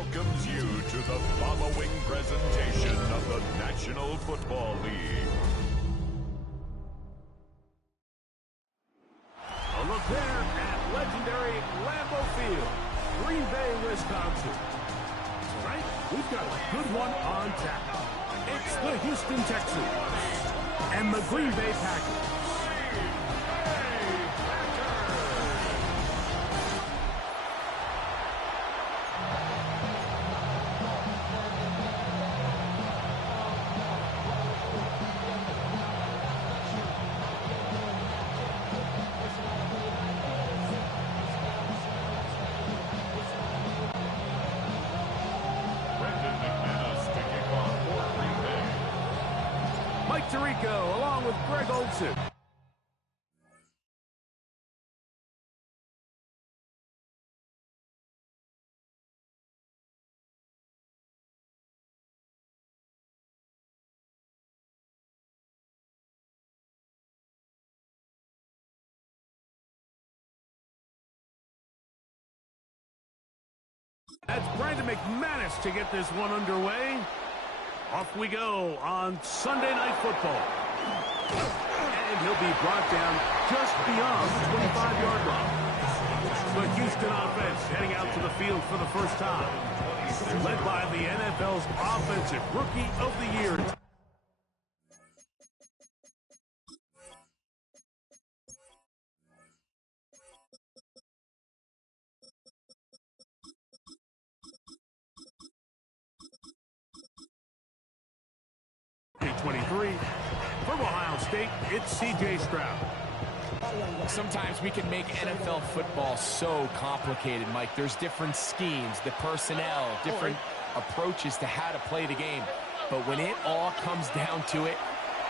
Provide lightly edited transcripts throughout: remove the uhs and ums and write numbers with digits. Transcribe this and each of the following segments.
welcomes you to the following presentation of the National Football League. A look there at legendary Lambeau Field, Green Bay, Wisconsin. Tonight, we've got a good one on tap. It's the Houston Texans and the Green Bay Packers. Tirico, along with Greg Olson. That's Brandon McManus to get this one underway. Off we go on Sunday Night Football. And he'll be brought down just beyond the 25-yard line. The Houston offense heading out to the field for the first time. They're led by the NFL's Offensive Rookie of the Year. State, it's C.J. Stroud. Sometimes we can make NFL football so complicated, Mike. There's different schemes, the personnel, different approaches to how to play the game. But when it all comes down to it,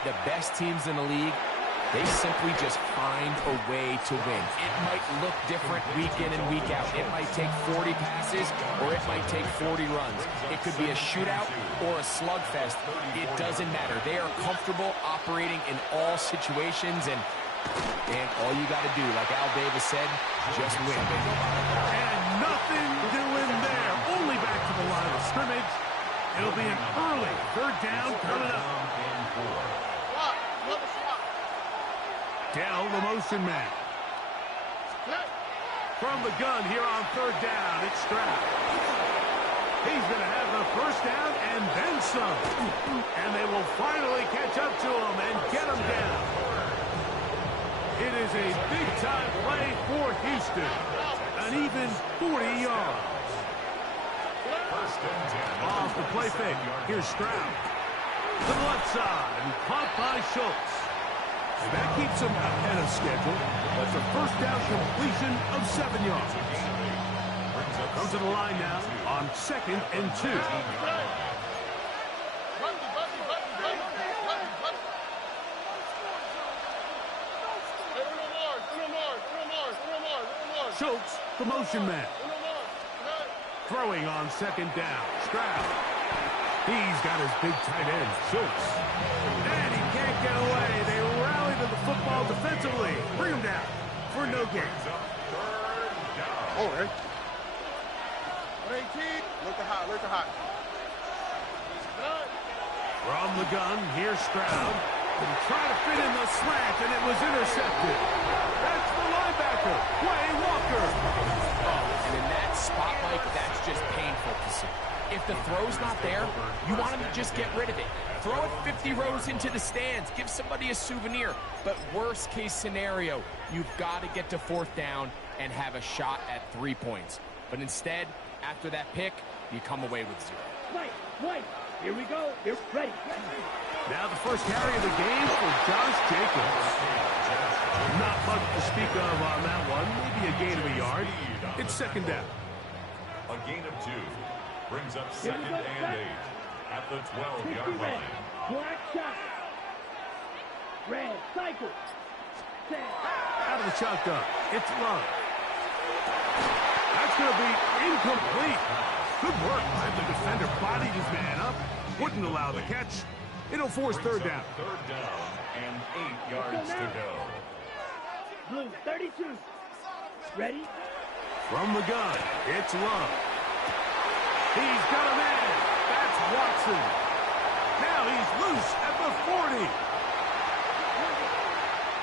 the best teams in the league, they simply just find a way to win. It might look different week in and week out. It might take 40 passes or it might take 40 runs. It could be a shootout or a slugfest. It doesn't matter. They are comfortable operating in all situations, and all you got to do, like Al Davis said, just win, baby. And nothing doing there. Only back to the line of scrimmage. It'll be an early third down coming up. Dell, the motion man. From the gun here on third down, it's Stroud. He's going to have the first down and then some. And they will finally catch up to him and get him down. It is a big-time play for Houston. An even 40 yards. Off the play fake. Here's Stroud. To the left side and caught by Schultz. And that keeps him ahead of schedule. That's a first down completion of 7 yards. Comes to the line now on 2nd and 2. Schultz, the motion man. Throwing on 2nd down. Stroud. He's got his big tight end, Schultz. And he can't get away. They rally to the football defensively. Bring him down for no gain. Oh, right. 18. Look hot. From the gun, here's Stroud. And try to fit in the slant, and it was intercepted. That's the linebacker, Quay Walker. And in that spot, Mike, that's just painful to see. If the throw's not there, you want him to just get rid of it. Throw it 50 rows into the stands. Give somebody a souvenir. But worst case scenario, you've got to get to 4th down and have a shot at 3 points. But instead, after that pick, you come away with 0. Wait. Here we go. You're ready. Now the first carry of the game for Josh Jacobs. Not much to speak of on that one. Maybe a gain of a yard. It's 2nd down. A gain of 2 brings up 2nd and 8 at the 12-yard line. Black shot. Red cycle. Out of the shotgun. It's Love. That's going to be incomplete. Good work by the defender. Bodied his man up. Wouldn't allow the catch. It'll force 3rd down. 3rd down and 8 yards to go. Blue 32. Ready? From the gun, it's Love. He's got a man. That's Watson. Now he's loose at the 40.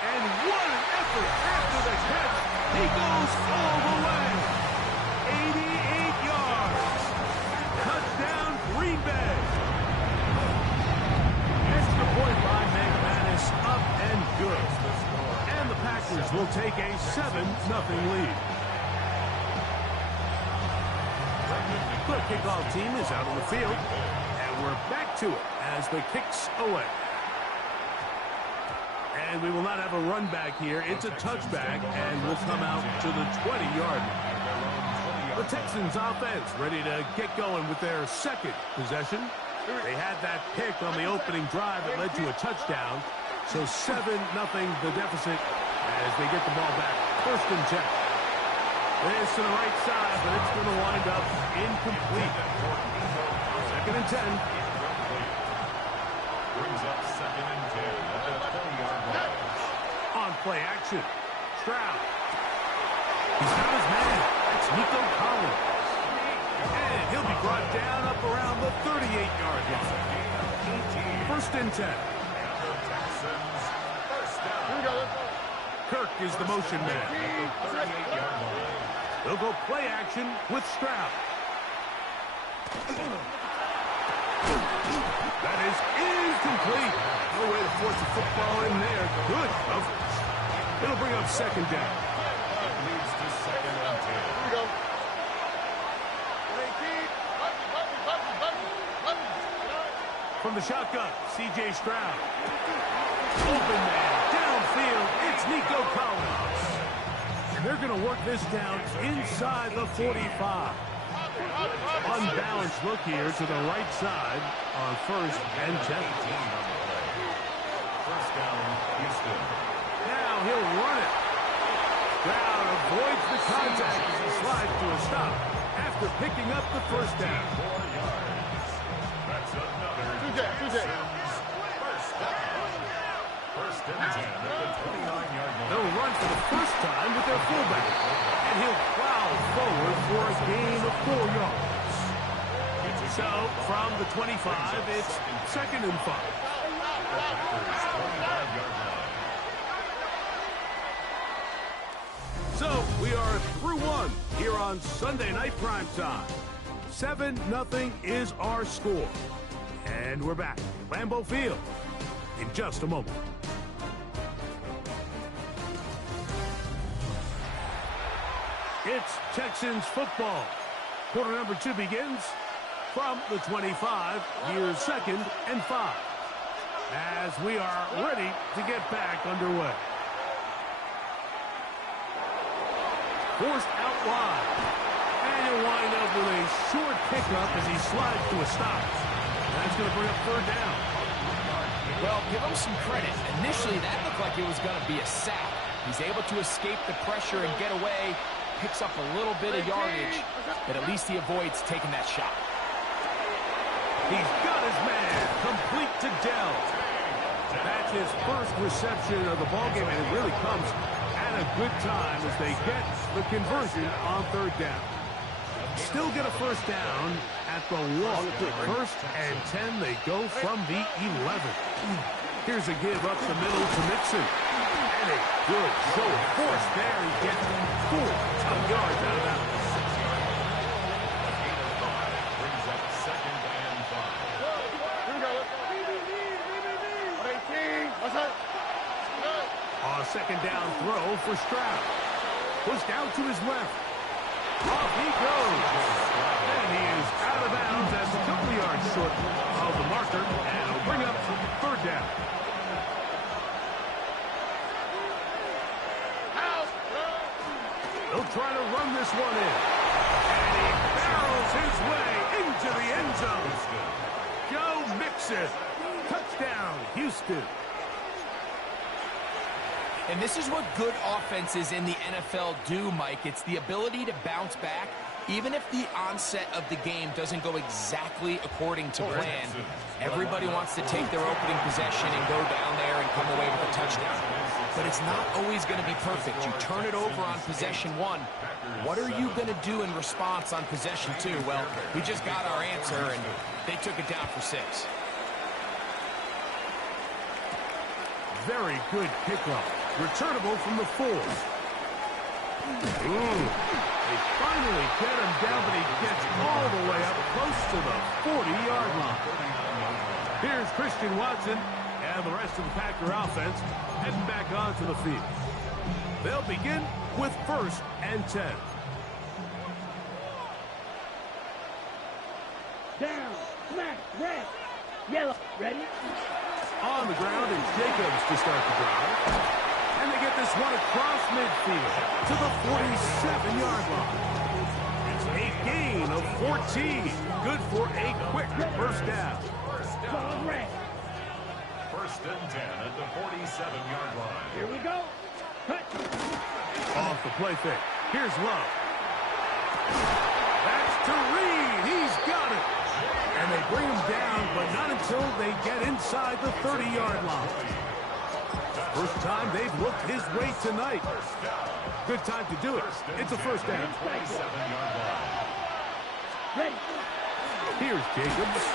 And what an effort after the catch. He goes all the way. 88 yards. Touchdown, Green Bay. Extra point by McManus, up and good. And the Packers will take a 7-0 lead. The kickoff team is out on the field, and we're back to it as the kick's away. And we will not have a run back here. It's a touchback, and we'll come out to the 20-yard line. The Texans offense ready to get going with their 2nd possession. They had that pick on the opening drive that led to a touchdown. So 7-0 the deficit as they get the ball back. 1st and 10. This to the right side, but it's going to wind up incomplete. 2nd and 10. Brings up 2nd and 10 at the 20-yard line. On play action. Stroud. He's got his man. That's Nico Collins. And he'll be brought down up around the 38-yard line. 1st and 10. Kirk is the motion man. They'll go play action with Stroud. That is incomplete. No way to force the football in there. Good coverage. It'll bring up 2nd down. It leads to 2nd and 10. Here we go. From the shotgun, C.J. Stroud. Open man downfield. It's Nico Collins. And they're going to work this down inside the 45. Unbalanced look here to the right side on 1st and 10. First down, Houston. Now he'll run it. Brown avoids the contact as he slides to a stop after picking up the first down. 4 yards. That's another first down. First and 10 at the 29-yard line. They'll run for the first time with their fullback, and he'll plow forward for a gain of 4 yards. So, from the 25, it's 2nd and 5. So, we are through one here on Sunday Night Primetime. 7-0 is our score. And we're back at Lambeau Field in just a moment. It's Texans football. Quarter number 2 begins from the 25. Here's 2nd and 5. As we are ready to get back underway. Forced out wide. And he'll wind up with a short pickup as he slides to a stop. That's going to bring up 3rd down. Well, give him some credit. Initially, that looked like it was going to be a sack. He's able to escape the pressure and get away. Picks up a little bit of yardage, but at least he avoids taking that shot. He's got his man, complete to Dell. That's his first reception of the ballgame, and it really comes at a good time as they get the conversion on 3rd down. Still get a first down at the 1. 1st and 10, they go from the 11. Here's a give up the middle to Mixon. And a good show of force there. He gets 4 tough yards out of that one. Brings up 2nd and 5. A 2nd down throw for Stroud. Pushed out to his left. Off he goes. And he is out of bounds as a couple yards short of the marker. And it'll bring up 3rd down. They'll try to run this one in. And he barrels his way into the end zone. Joe Mixon. Touchdown, Houston. And this is what good offenses in the NFL do, Mike. It's the ability to bounce back, even if the onset of the game doesn't go exactly according to plan. Everybody wants to take their opening possession and go down there and come away with a touchdown. But it's not always going to be perfect. You turn it over on possession 1. What are you going to do in response on possession 2? Well, we just got our answer, and they took it down for 6. Very good pickup. Returnable from the 4. Ooh. They finally get him down, but he gets all the way up close to the 40-yard line. Here's Christian Watson and the rest of the Packer offense heading back onto the field. They'll begin with 1st and 10. Down, smack, red, yellow, ready? On the ground is Jacobs to start the drive. And they get this one across midfield to the 47-yard line. It's a gain of 14. Good for a quick first down. Red. 1st and 10 at the 47-yard line. Here we go. Cut. Off the play fake. Here's Love. That's to Reed. He's got it. And they bring him down, but not until they get inside the 30-yard line. First time they've looked his way tonight. Good time to do it. It's a first down. 47-yard line. Ready. Here's Jacobs.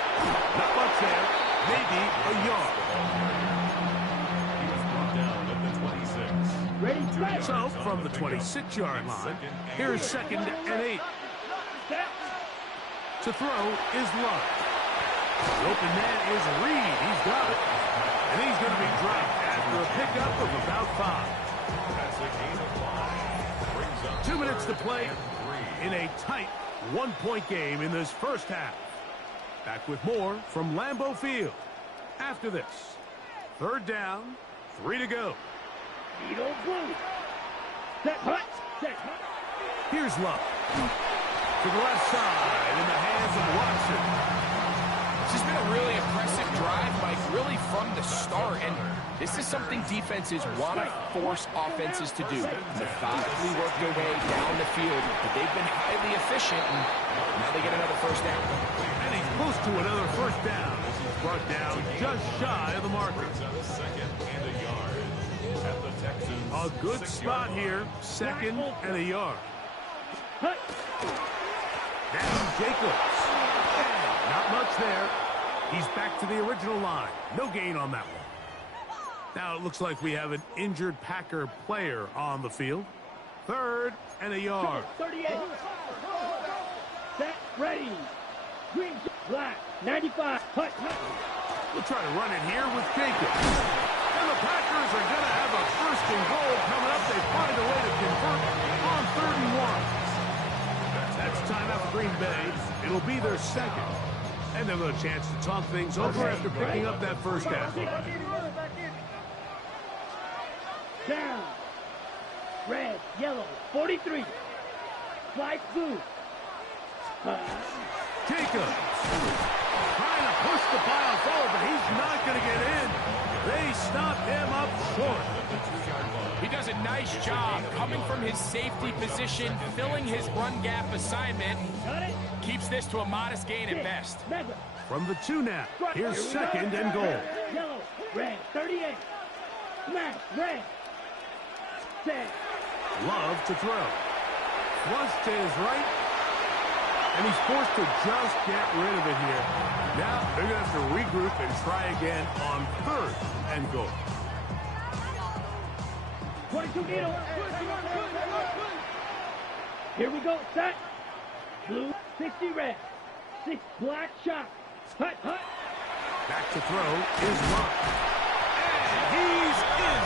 Not much there. Maybe a yard. He was brought down at the 26. Ready, fire. So, from the 26-yard line, here's 2nd and 8. Step. To throw is Love. The open man is Reed. He's got it. And he's going to be dropped after a pickup of about 5. That's a gain of 5. Brings up 2 minutes to play 3. in a tight one-point game in this first half. Back with more from Lambeau Field after this. 3rd down 3 to go. Needle blue. Set hut. Set hut. Here's Love. To the left side in the hands of Watson. This has been a really impressive drive, Mike, really from the start. And this is something defenses want to force offenses to do. Methodically work their way down the field. But they've been highly efficient, and now they get another first down. And he's close to another first down. This is brought down just shy of the marker. A good spot here. Second and a yard. Now Jacobs. And not much there. He's back to the original line. No gain on that one. Now it looks like we have an injured Packer player on the field. Third and a yard. 38. Set. Ready. Green. Black. 95. Hut. We'll try to run it here with Jacobs. And the Packers are going to have a first and goal coming up. They find a way to convert on 3rd and 1. That's timeout for Green Bay. It'll be their second. And they'll have a chance to talk things over after picking up that first down. Down. Red. Yellow. 43. Light blue. Jacobs trying to push the pile forward, but he's not going to get in. They stop him up short. He does a nice job coming from his safety position, filling his run gap assignment. Keeps this to a modest gain at best. From the 2 now, here's second and goal. Yellow, red, 38. Smash, red. Set. Love to throw. Flush to his right. And he's forced to just get rid of it here. Now they're going to have to regroup and try again on 3rd and goal. 22 needle. Here we go. Set. Blue, 60 red. 6 black shot. Hut, hut. Back to throw is Love. And he's in.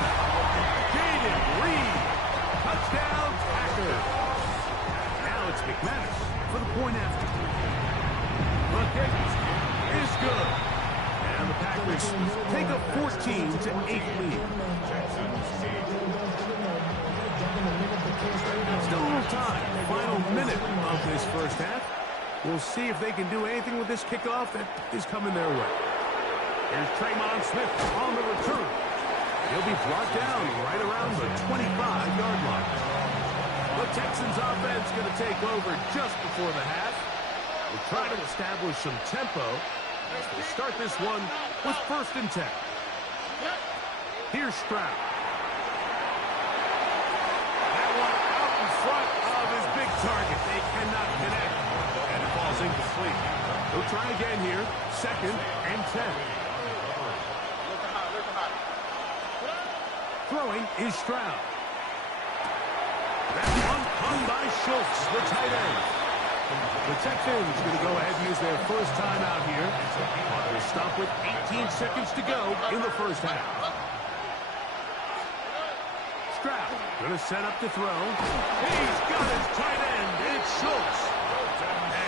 Jaden Reed. Touchdown, Packers. Now it's McManus for the point after. The kick is good. And the Packers take a 14-8 lead. Still a little time. Final minute of this first half. We'll see if they can do anything with this kickoff that is coming their way. Here's Tremon Smith on the return. He'll be brought down right around the 25-yard line. The Texans offense going to take over just before the half. We'll try to establish some tempo as they start this one with 1st and 10. Here's Stroud. That one out in front of his big target. They cannot connect. And it falls incomplete. We'll try again here. 2nd and 10. Throwing is Stroud. That one hung by Schultz, the tight end. The Texans going to go ahead and use their first timeout here. They'll stop with 18 seconds to go in the first half. Stroud going to set up to throw. He's got his tight end. It's Schultz.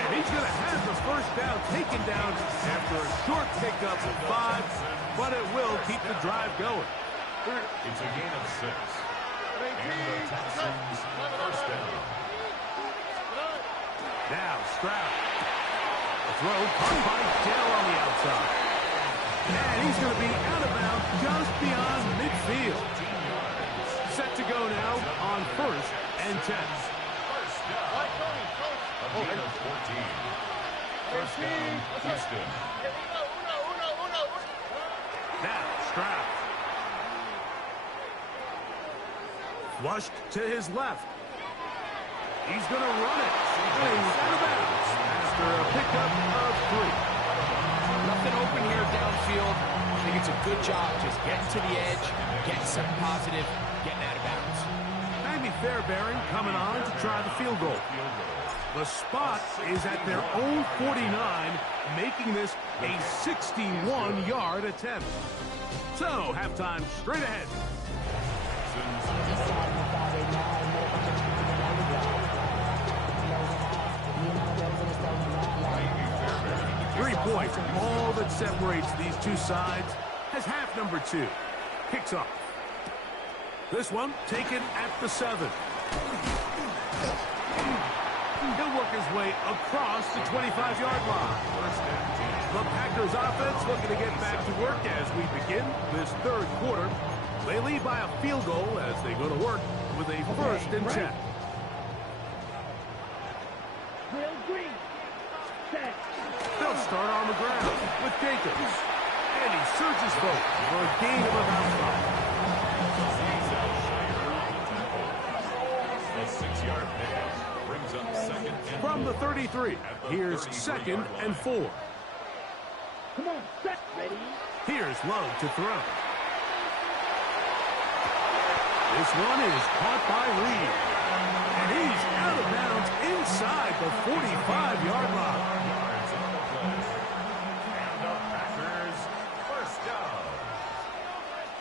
And he's going to have the first down taken down after a short pickup of 5, but it will keep the drive going. It's a gain of 6. And the Texans first down. Now Stroud. The throw caught by Dell on the outside. And he's going to be out of bounds just beyond midfield. Set to go now on 1st and 10. First down. A gain of 14. First down, Houston. Now Stroud. Flushed to his left. He's going to run it. He's out of bounds after a pickup of 3. Nothing open here downfield. I think it's a good job just getting to the edge, getting something positive, getting out of bounds. Maybe Fairbairn coming on to try the field goal. The spot is at their own 49, making this a 61-yard attempt. So, halftime straight ahead. 3 points, all that separates these two sides, as half number 2 kicks off. This one taken at the 7. He'll work his way across the 25-yard line. The Packers offense looking to get back to work as we begin this third quarter. They lead by a field goal as they go to work with a 1st and 10. Will Green. Set. They'll start on the ground with Jacobs. And he surges forward for a gain of about 5. A 6-yard pickup brings up 2nd and From the 33, here's 2nd and 4. Come on, set. Ready. Here's Love to throw. This one is caught by Reed. And he's out of bounds inside the 45-yard line. yards on the play. And the Packers first down.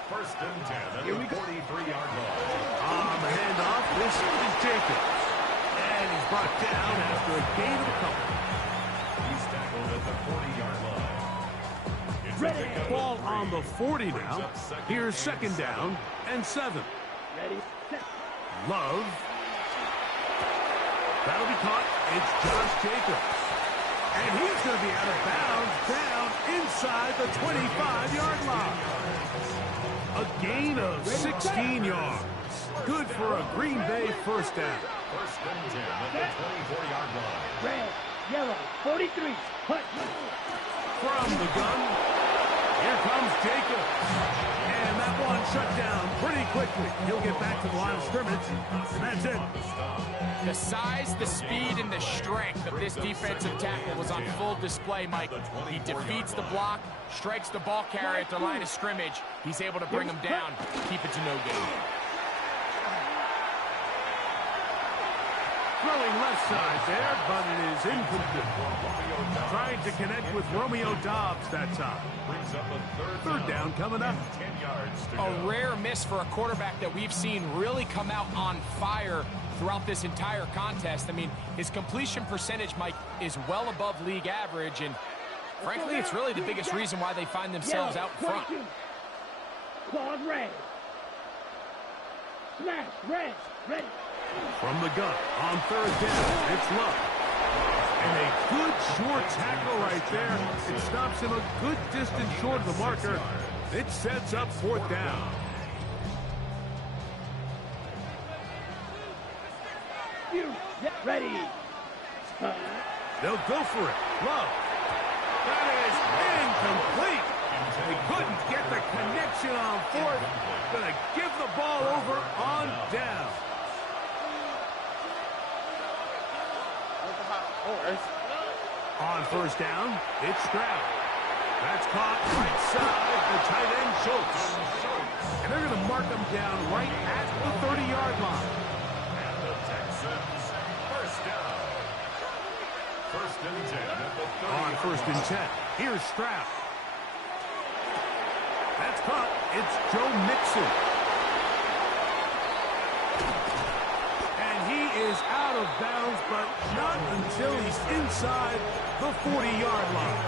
1st and 10 at the 43-yard line. On the handoff, this is Jacobs. And he's brought down after a gain of a couple. He's tackled at the 40-yard line. It's a Ready. pickup Ball of on the 40 Brings now. up 2nd Here's and 2nd 7. down and 7. Ready. Set. Love. That'll be caught. It's Josh Jacobs. And he's going to be out of bounds down inside the 25-yard line. A gain of 16 yards. Good for a Green Bay 1st down. 1st and 10 at the 24-yard line. Red. Yellow. 43. Hut. From the gun, here comes Jacobs. And that one shut down pretty quickly. He'll get back to the line of scrimmage, and that's it. The size, the speed, and the strength of this defensive tackle was on full display, Mike. He defeats the block, strikes the ball carrier at the line of scrimmage. He's able to bring him down, keep it to no gain. Throwing left side there, but it is incomplete. Trying to connect with Romeo Doubs that time. Brings up a 3rd down coming up. 10 yards to A go. rare miss for a quarterback that we've seen really come out on fire throughout this entire contest. I mean, his completion percentage, Mike, is well above league average, and frankly, it's really the biggest reason why they find themselves out front. 22. Claws red. Smash. Red. Ready. From the gun, on 3rd down, it's Love. And a good short tackle right there. It stops him a good distance short of the marker. It sets up 4th down. You. Ready. They'll go for it. Love. That is incomplete. They couldn't get the connection on 4th. Gonna give the ball over on down. On 1st down, it's Stroud. That's caught right side, the tight end Schultz. And they're going to mark him down right at the 30-yard line. And the Texans first down. 1st and 10 at the 30. On 1st and 10, here's Stroud. That's caught. It's Joe Mixon. And he is out of bounds, but not until he's inside the 40-yard line.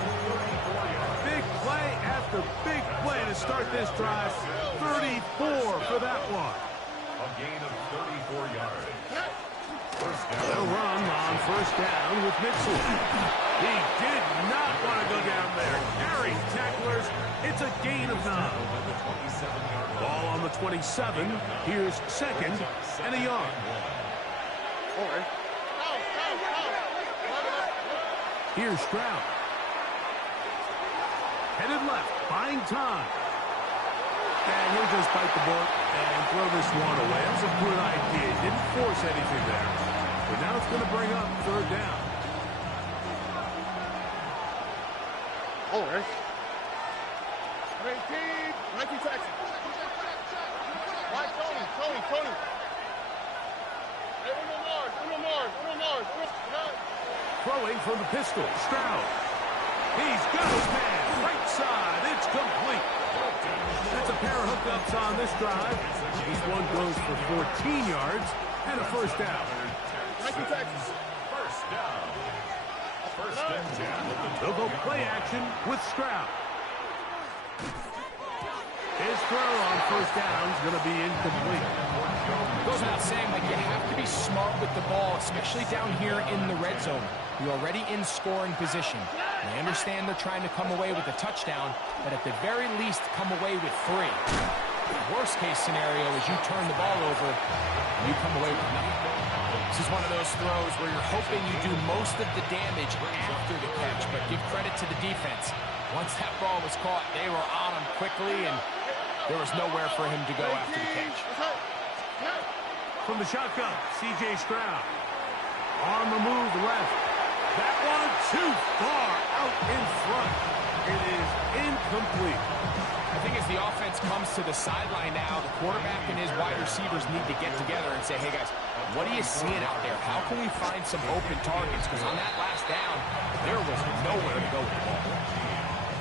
Big play after big play to start this drive. 34 for that one. A gain of 34 yards. First down. They'll run on 1st down with Mixon. He did not want to go down there. Carrying tacklers. It's a gain of 9. Ball on the 27. Here's 2nd and a yard. Here's Stroud. Headed left, buying time. And he'll just bite the bullet and throw this one away. That was a good idea. Didn't force anything there. But now it's going to bring up 3rd down. All right. 19 Texans. Right, Tony. Hey, Uno Mars. Throwing from the pistol, Stroud. He's got his man, right side, it's complete. That's a pair of hookups on this drive. This one goes for 14 yards and a 1st down. 19 Texans. First down. 1st and 10. They'll go play action with Stroud. His throw on first down is going to be incomplete. Goes without saying, like, you have to be smart with the ball, especially down here in the red zone. You're already in scoring position. And I understand they're trying to come away with a touchdown, but at the very least, come away with 3. The worst case scenario is you turn the ball over and you come away with nothing. This is one of those throws where you're hoping you do most of the damage after the catch, but give credit to the defense. Once that ball was caught, they were on him quickly, and there was nowhere for him to go after the catch. From the shotgun, C.J. Stroud. On the move left. That one too far out in front. It is incomplete. I think as the offense comes to the sideline now, the quarterback and his wide receivers need to get together and say, hey, guys, what are you seeing out there? How can we find some open targets? Because on that last down, there was nowhere to go with the ball.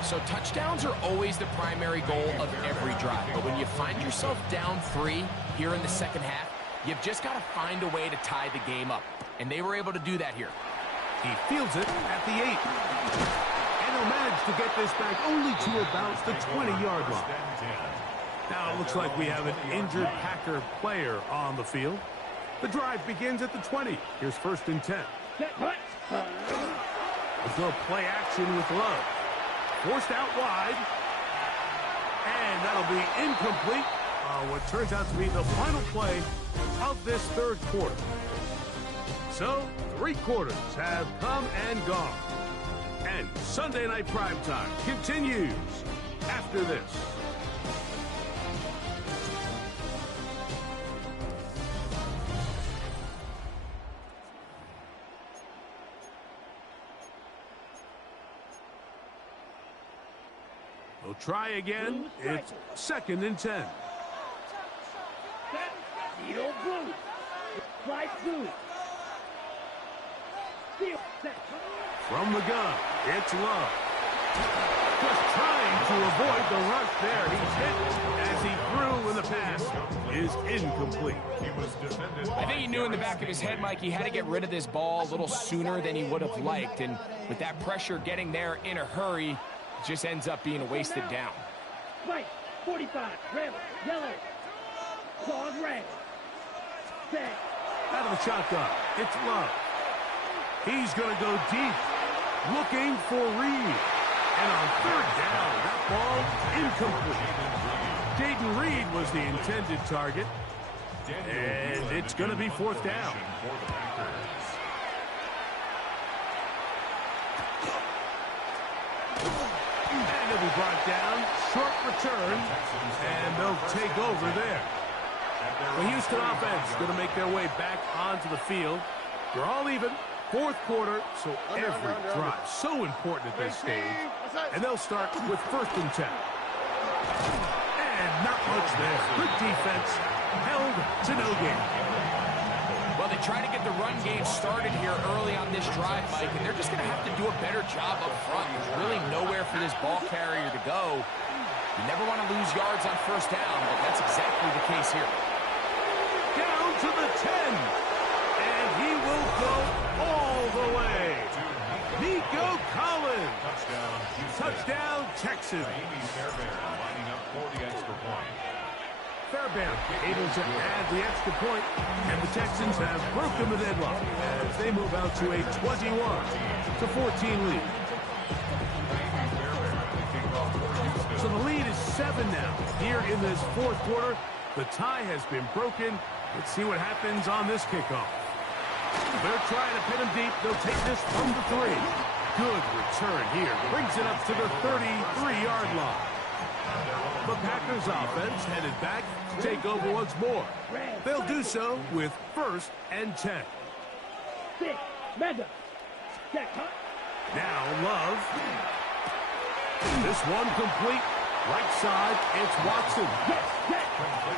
So touchdowns are always the primary goal of every drive. But when you find yourself down 3 here in the second half, you've just got to find a way to tie the game up. And they were able to do that here. He fields it at the 8. And he'll manage to get this back only to about the 20-yard line. Now it looks like we have an injured Packer player on the field. The drive begins at the 20. Here's 1st and 10. Let's go play action with Love. Forced out wide. And that'll be incomplete. What turns out to be the final play of this 3rd quarter. So, 3 quarters have come and gone. And Sunday Night Primetime continues after this. They'll try again. It's 2nd and 10. Heel blue. Slide blue. From the gun, it's Love. Just trying to avoid the rush there. He's hit as he threw, and the pass is incomplete. I think he knew in the back of his head, Mike, he had to get rid of this ball a little sooner than he would have liked. And with that pressure getting there in a hurry, it just ends up being a wasted down. White, 45, red, yellow, clawed red. Set. Out of the shotgun, it's Love. He's going to go deep, looking for Reed. And on 3rd down, that ball incomplete. Jaden Reed was the intended target. And it's going to be 4th down. And he'll be brought down. Short return. And they'll take over there. The Houston offense is going to make their way back onto the field. They're all even. 4th quarter, so every drive so important at this stage. And they'll start with 1st and 10. And not much there. Good defense. Held to no gain. Well, they try to get the run game started here early on this drive, Mike, and they're just going to have to do a better job up front. There's really nowhere for this ball carrier to go. You never want to lose yards on 1st down, but that's exactly the case here. Down to the 10. And he will go all the way. Nico Collins. Touchdown, Texans. Fairbairn able to add the extra point, and the Texans have broken the deadlock as they move out to a 21-14 lead. So the lead is 7 now. Here in this 4th quarter, the tie has been broken. Let's see what happens on this kickoff. They're trying to pin him deep. They'll take this from the 3. Good return here. Brings it up to the 33-yard line. The Packers offense headed back to take over once more. They'll do so with 1st and 10. 6, Madden. Now Love. This one complete. Right side, it's Watson.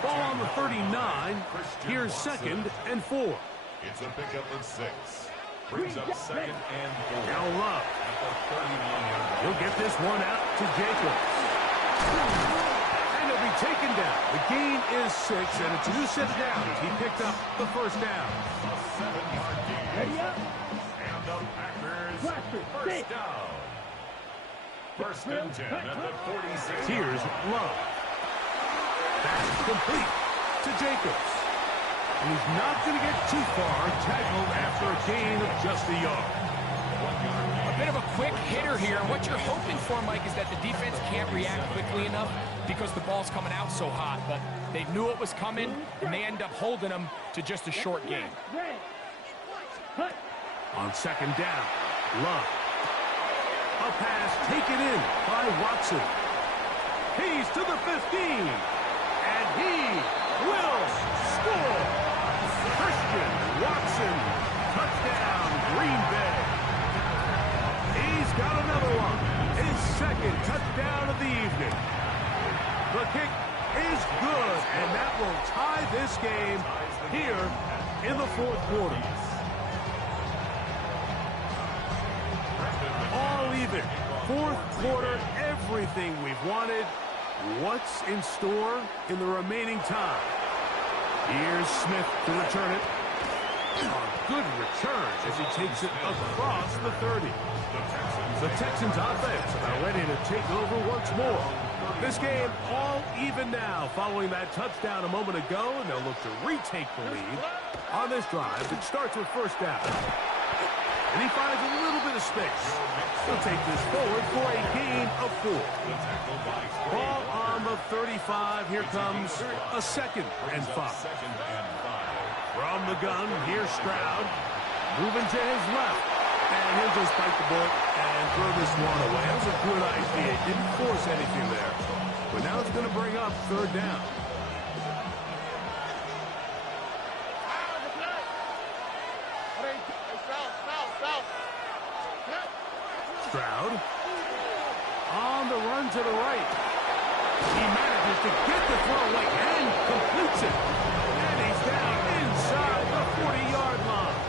Ball on the 39. Here's 2nd and 4. It's a pickup of 6. Brings up 2nd and 4. Now Love. He'll get this one out to Jacobs. And he'll be taken down. The gain is 6, and it's a new set of downs. He picked up the 1st down. A 7-yard gain. Ready up. And the Packers first down. 1st and 10 at the 46. Here's Love. That's complete to Jacobs. And he's not going to get too far, tackled after a gain of just a yard. A bit of a quick hitter here. What you're hoping for, Mike, is that the defense can't react quickly enough because the ball's coming out so hot. But they knew it was coming, and they end up holding them to just a short game. On second down, Love. A pass taken in by Watson. He's to the 15, and he will score. Christian Watson, touchdown, Green Bay. He's got another one, his second touchdown of the evening. The kick is good, and that will tie this game here in the fourth quarter. All even. Fourth quarter, everything we've wanted. What's in store in the remaining time? Here's Smith to return it. A good return as he takes it across the 30. The Texans offense are ready to take over once more. This game all even now following that touchdown a moment ago, and they'll look to retake the lead on this drive that starts with first down. And he finds a little bit of space. He'll take this forward for a gain of 4. Ball on the 35. Here comes a 2nd and 5. From the gun, here's Stroud. Moving to his left. And he'll just bite the bullet and throw this one away. That was a good idea. Didn't force anything there. But now it's going to bring up third down. Stroud on the run to the right. He manages to get the throw away and completes it. And he's down inside the 40-yard line.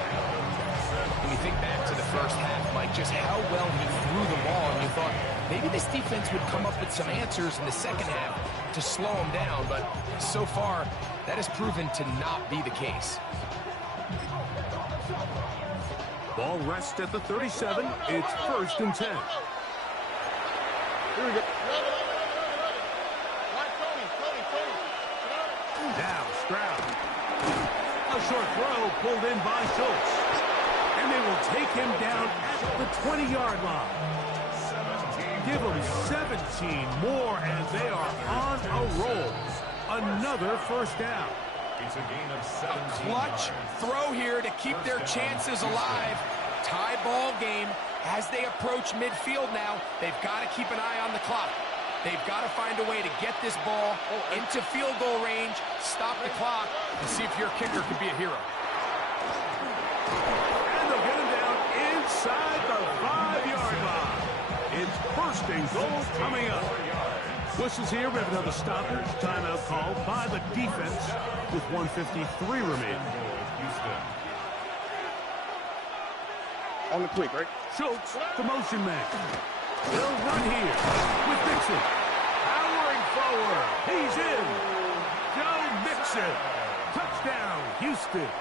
When you think back to the first half, Mike, just how well he threw the ball, and you thought maybe this defense would come up with some answers in the second half to slow him down, but so far that has proven to not be the case. Ball rests at the 37. It's 1st and 10. Here we go. Now Stroud. A short throw pulled in by Schultz. And they will take him down at the 20-yard line. Give them 17 more, and they are on a roll. Another first down. It's a gain of 17 Clutch throw here to keep their chances alive. Tie ball game as they approach midfield now. They've got to keep an eye on the clock. They've got to find a way to get this ball into field goal range, stop the clock, and see if your kicker could be a hero. And they'll get him down inside the 5-yard line. It's 1st and goal coming up. Whistles here. We have another stoppage. Timeout called by the defense with 1:53 remaining. On the quick, right? Schultz, the motion man. They'll run here with Mixon. Powering forward. He's in. Joe Mixon. Touchdown, Houston.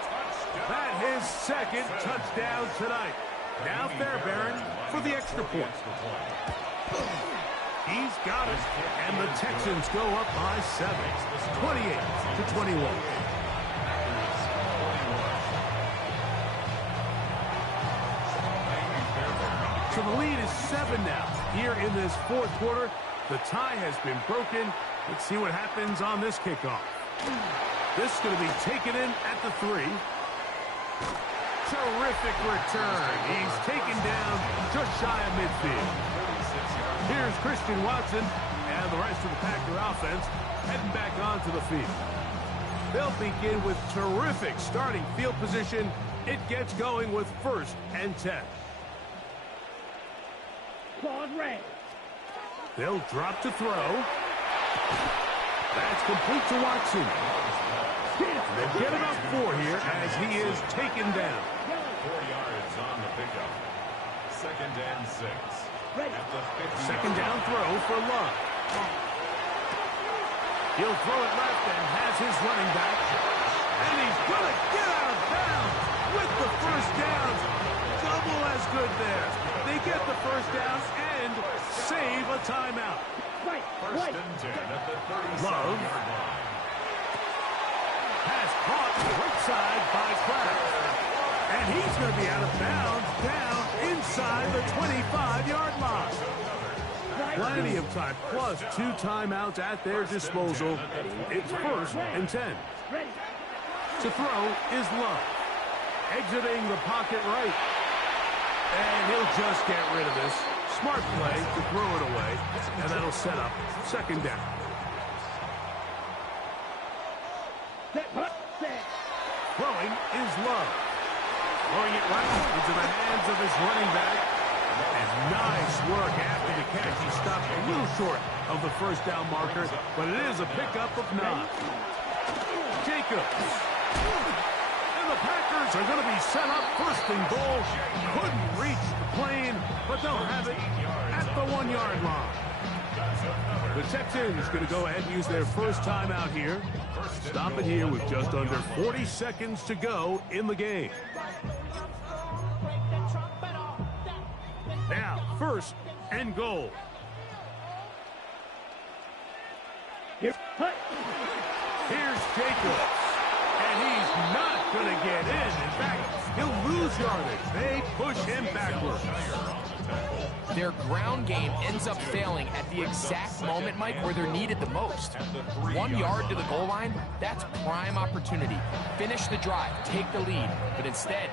That his 2nd touchdown tonight. Now Fairbairn for the extra point. He's got it, and the Texans go up by 7, 28-21. So the lead is 7 now. Here in this fourth quarter, the tie has been broken. Let's see what happens on this kickoff. This is going to be taken in at the 3. Terrific return. He's taken down just shy of midfield. Here's Christian Watson and the rest of the Packer offense heading back onto the field. They'll begin with terrific starting field position. It gets going with 1st and 10. Claude Ray. They'll drop to throw. That's complete to Watson. They'll get about 4 here as he is taken down. 4 yards on the pickup. 2nd and 6. At the 2nd down throw for Love. He'll throw it left and has his running back. And he's going to get out of bounds with the first down. Double as good there. They get the first down and save a timeout. First and 10 at the 37-yard line. Pass caught right side by Kraft. And he's going to be out of bounds down inside the 25-yard line. Plenty of time, plus 2 timeouts at their disposal. It's 1st and 10. To throw is Love. Exiting the pocket right. And he'll just get rid of this. Smart play to throw it away. And that'll set up 2nd down. Throwing is Love. Throwing it right into the hands of his running back. And nice work after the catch. He stopped a little short of the 1st down marker, but it is a pickup of 9. Jacobs. And the Packers are going to be set up 1st and goal. Couldn't reach the plane, but they'll have it at the 1-yard line. The Texans going to go ahead and use their 1st timeout here. Stop it here with just under 40 seconds to go in the game. Now, 1st and goal. Here's Jacobs. And he's not going to get in. In fact, he'll lose yardage. They push him backwards. Their ground game ends up failing at the exact moment, Mike, where they're needed the most. 1 yard to the goal line, that's prime opportunity. Finish the drive, take the lead, but instead,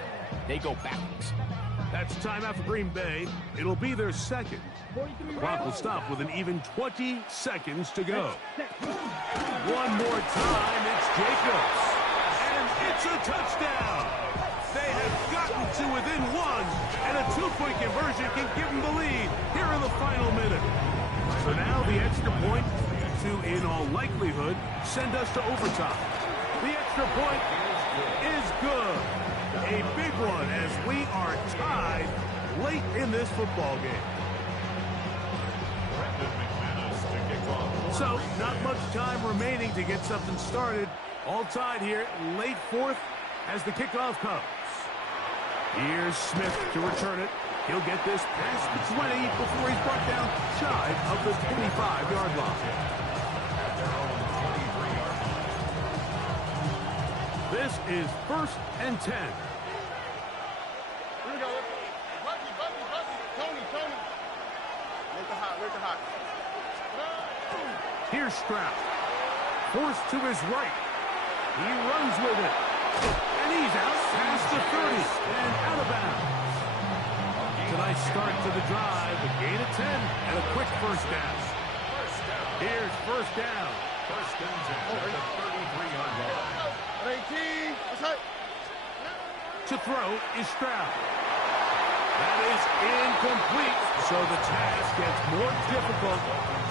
they go backwards. That's timeout for Green Bay. It'll be their 2nd. The clock will stop with an even 20 seconds to go. One more time, it's Jacobs. And it's a touchdown. They have gotten to within 1, and a 2-point conversion can give them the lead here in the final minute. So now the extra point to, in all likelihood, send us to overtime. The extra point is good. A big one as we are tied late in this football game. So, not much time remaining to get something started. All tied here, late 4th as the kickoff comes. Here's Smith to return it. He'll get this past the 20 before he's brought down shy of the 25-yard line. This is 1st and 10. Here we go. Tony. Make it hot. Here's Stroud. Forced to his right. He runs with it. And he's out past the 30 and out of bounds. Tonight's start to the drive, a gain of 10 and a quick 1st down. Here's 1st down. 1st and 10 at the 33-yard line. 18. Let's hit. To throw is Stroud. That is incomplete, so the task gets more difficult.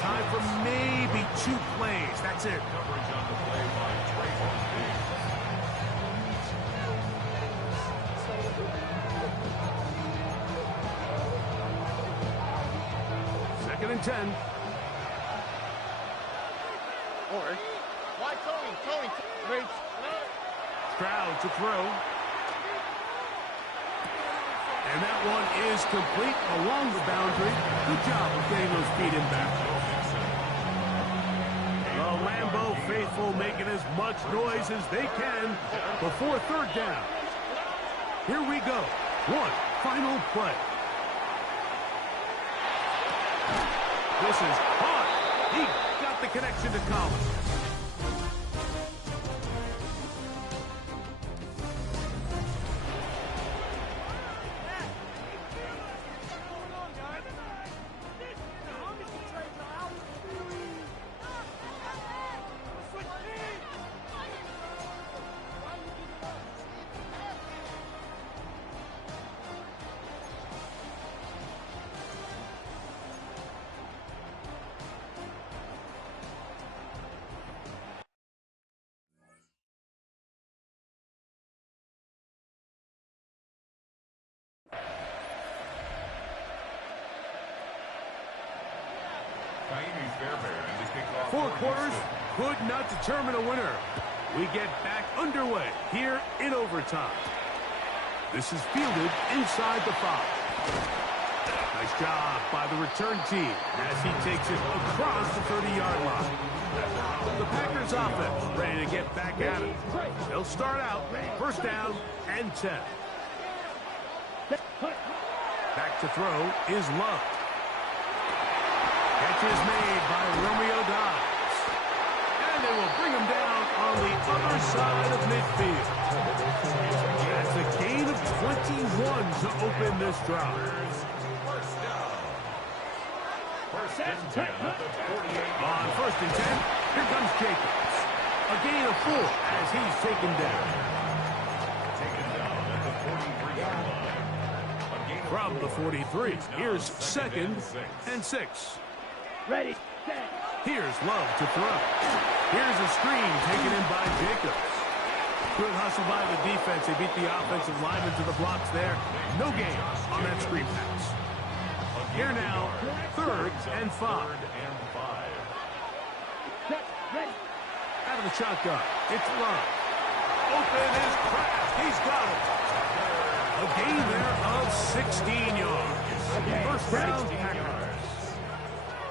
Time for maybe 2 plays. That's it. Coverage on the play by Trayvon Diggs. 2nd and 10. Why Tony? Wait. Stroud to throw. And that one is complete along the boundary. Good job of getting those feet in back. The Lambeau faithful making as much noise as they can before 3rd down. Here we go. One final play. This is hard. He got the connection to Collins. Four quarters could not determine a winner. We get back underway here in overtime. This is fielded inside the 5. Nice job by the return team as he takes it across the 30-yard line. The Packers offense ready to get back at it. They'll start out first down and 10. Back to throw is Love. Catch is made by Romeo Dobbs. And they will bring him down on the other side of midfield. That's a gain of 21 to open this drive. First and 10 at the 48. On first and 10, here comes Jacobs. A gain of 4 as he's taken down. Taken down at the 43-yard line. A gain of From the 43, here's second and 6. Ready, set. Here's Love to throw. Here's a screen taken in by Jacobs. Good hustle by the defense. They beat the offensive lineman to the blocks there. No gain on that screen pass. Here now, third and 5. Set, ready. Out of the shotgun, it's Love. Open is Kraft. He's got it. A gain there of 16 yards. First down, Packers.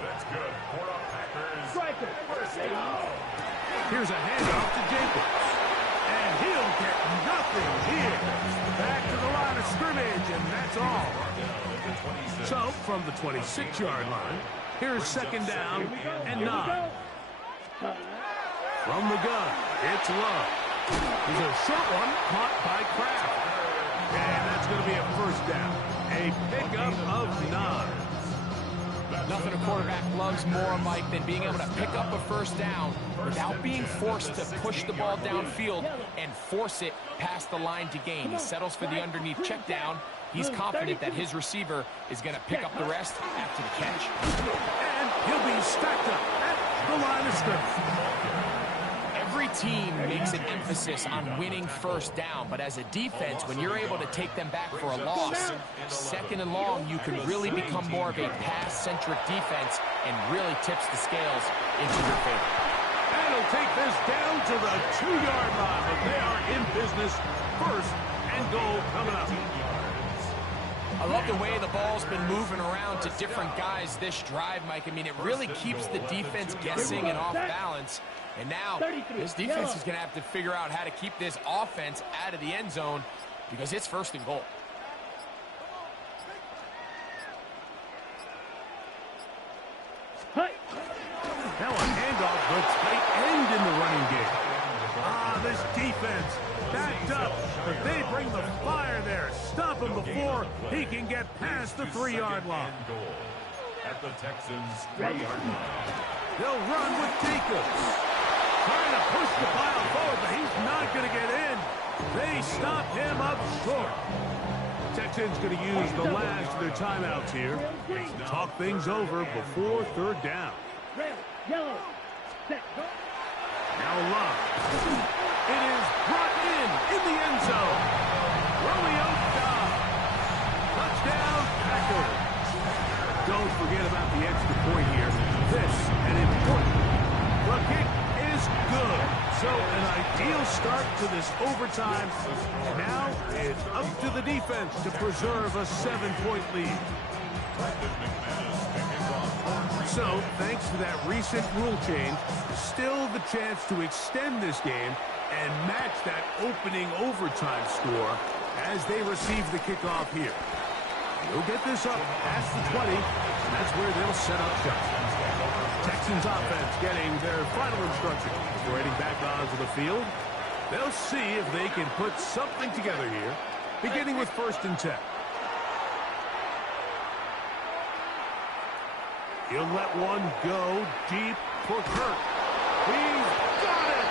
That's good for the Packers. Striker. Here's a handoff to Jacobs. And he'll get nothing here. Back to the line of scrimmage, and that's all. So, from the 26-yard line, here's second down and 9. From the gun, it's Love. Here's a short one caught by Kraft. And that's going to be a first down. A pickup of 9. Nothing a quarterback loves more, Mike, than being able to pick up a first down without being forced to push the ball downfield and force it past the line to gain. He settles for the underneath check down. He's confident that his receiver is going to pick up the rest after the catch. And he'll be stacked up at the line of scrimmage. Every team makes an emphasis on winning first down, but as a defense, when you're able to take them back for a loss, second and long, you can really become more of a pass-centric defense and really tips the scales into your favor. And he'll take this down to the 2-yard line, but they are in business. First and goal coming up. I love the way the ball's been moving around to different guys this drive, Mike. I mean, it really keeps the defense guessing and off balance. And now, this defense is going to have to figure out how to keep this offense out of the end zone because it's first and goal. Now a handoff, but tight end in the running game. This defense backed up, but they bring the fire there. Stop him before he can get past the 3-yard line. At the Texans' 3-yard line. They'll run with Jacobs. Trying to push the pile forward, but he's not going to get in. They stop him up short. Texans going to use the last of their timeouts here. Talk things over before third down. Red, yellow, set, go. Now Love. It is brought in the end zone. Romeo Dobbs. Touchdown, Packers. Don't forget about the extra point here. This, an important one. The kick is good. So an ideal start to this overtime. Now it's up to the defense to preserve a 7-point lead. So, thanks to that recent rule change, still the chance to extend this game and match that opening overtime score as they receive the kickoff here. They'll get this up past the 20, and that's where they'll set up shop. Texans offense getting their final instruction before heading back onto the field. They'll see if they can put something together here, beginning with first and 10. He'll let one go deep for Kirk. He's got it!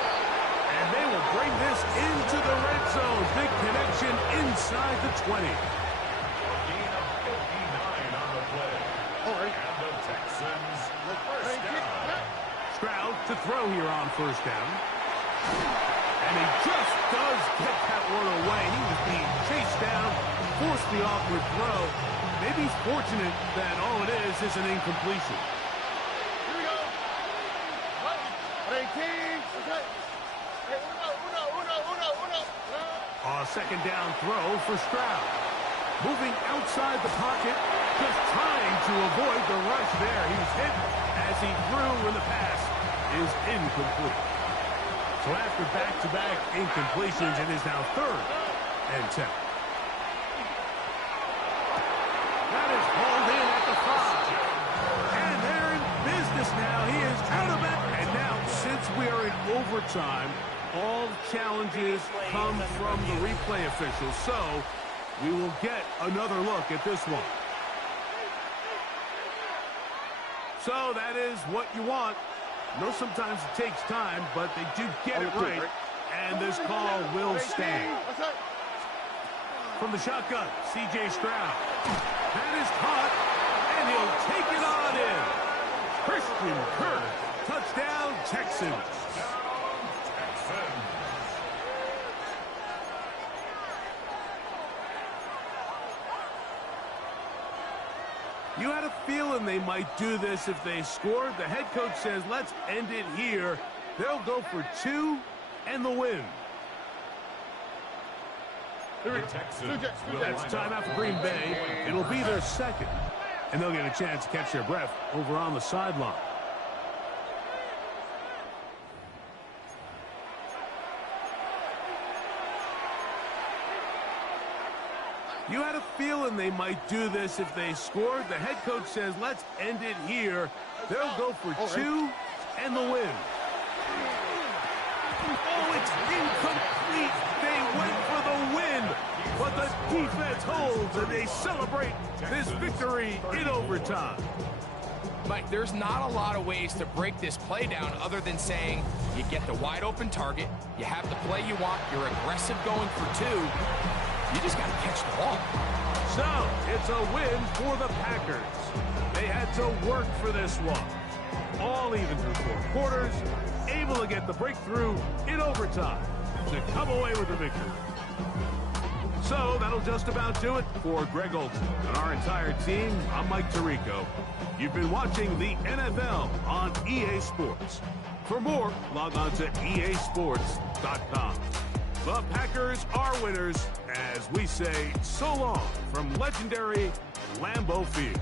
And they will bring this into the red zone. Big connection inside the 20. A gain of 59 on the play. And the Texans with first down. Stroud to throw here on first down. And he just does get that one away. He was being chased down, forced the awkward throw. Maybe he's fortunate that all it is an incompletion. Here we go. Hey, Kings. Okay. Hey, uno. A second down throw for Stroud. moving outside the pocket, just trying to avoid the rush there. He's hit as he threw, and the pass is incomplete. So after back-to-back incompletions, it is now 3rd and 10. That is hauled in at the 5. And they're in business now. He is out of it. And now, since we are in overtime, all challenges come from the replay officials. So we will get another look at this one. So that is what you want. No, sometimes it takes time, but they do get it right. And this call will stand. From the shotgun, C.J. Stroud. That is caught, and he'll take it on in. Christian Kirk, touchdown, Texans. You had a feeling they might do this if they scored. The head coach says, let's end it here. They'll go for 2 and the win. That's timeout for Green Bay. It'll be their 2nd, and they'll get a chance to catch their breath over on the sideline. You had a feeling they might do this if they scored. The head coach says, let's end it here. They'll go for 2 and the win. Oh, it's incomplete. They went for the win, but the defense holds, and they celebrate this victory in overtime. Mike, there's not a lot of ways to break this play down other than saying you get the wide open target, you have the play you want, you're aggressive going for 2. You just got to catch the ball. So, it's a win for the Packers. They had to work for this one. All even through 4 quarters, able to get the breakthrough in overtime to come away with the victory. So, that'll just about do it for Greg Olson and our entire team. I'm Mike Tirico. You've been watching the NFL on EA Sports. For more, log on to easports.com. The Packers are winners, as we say so long from legendary Lambeau Field.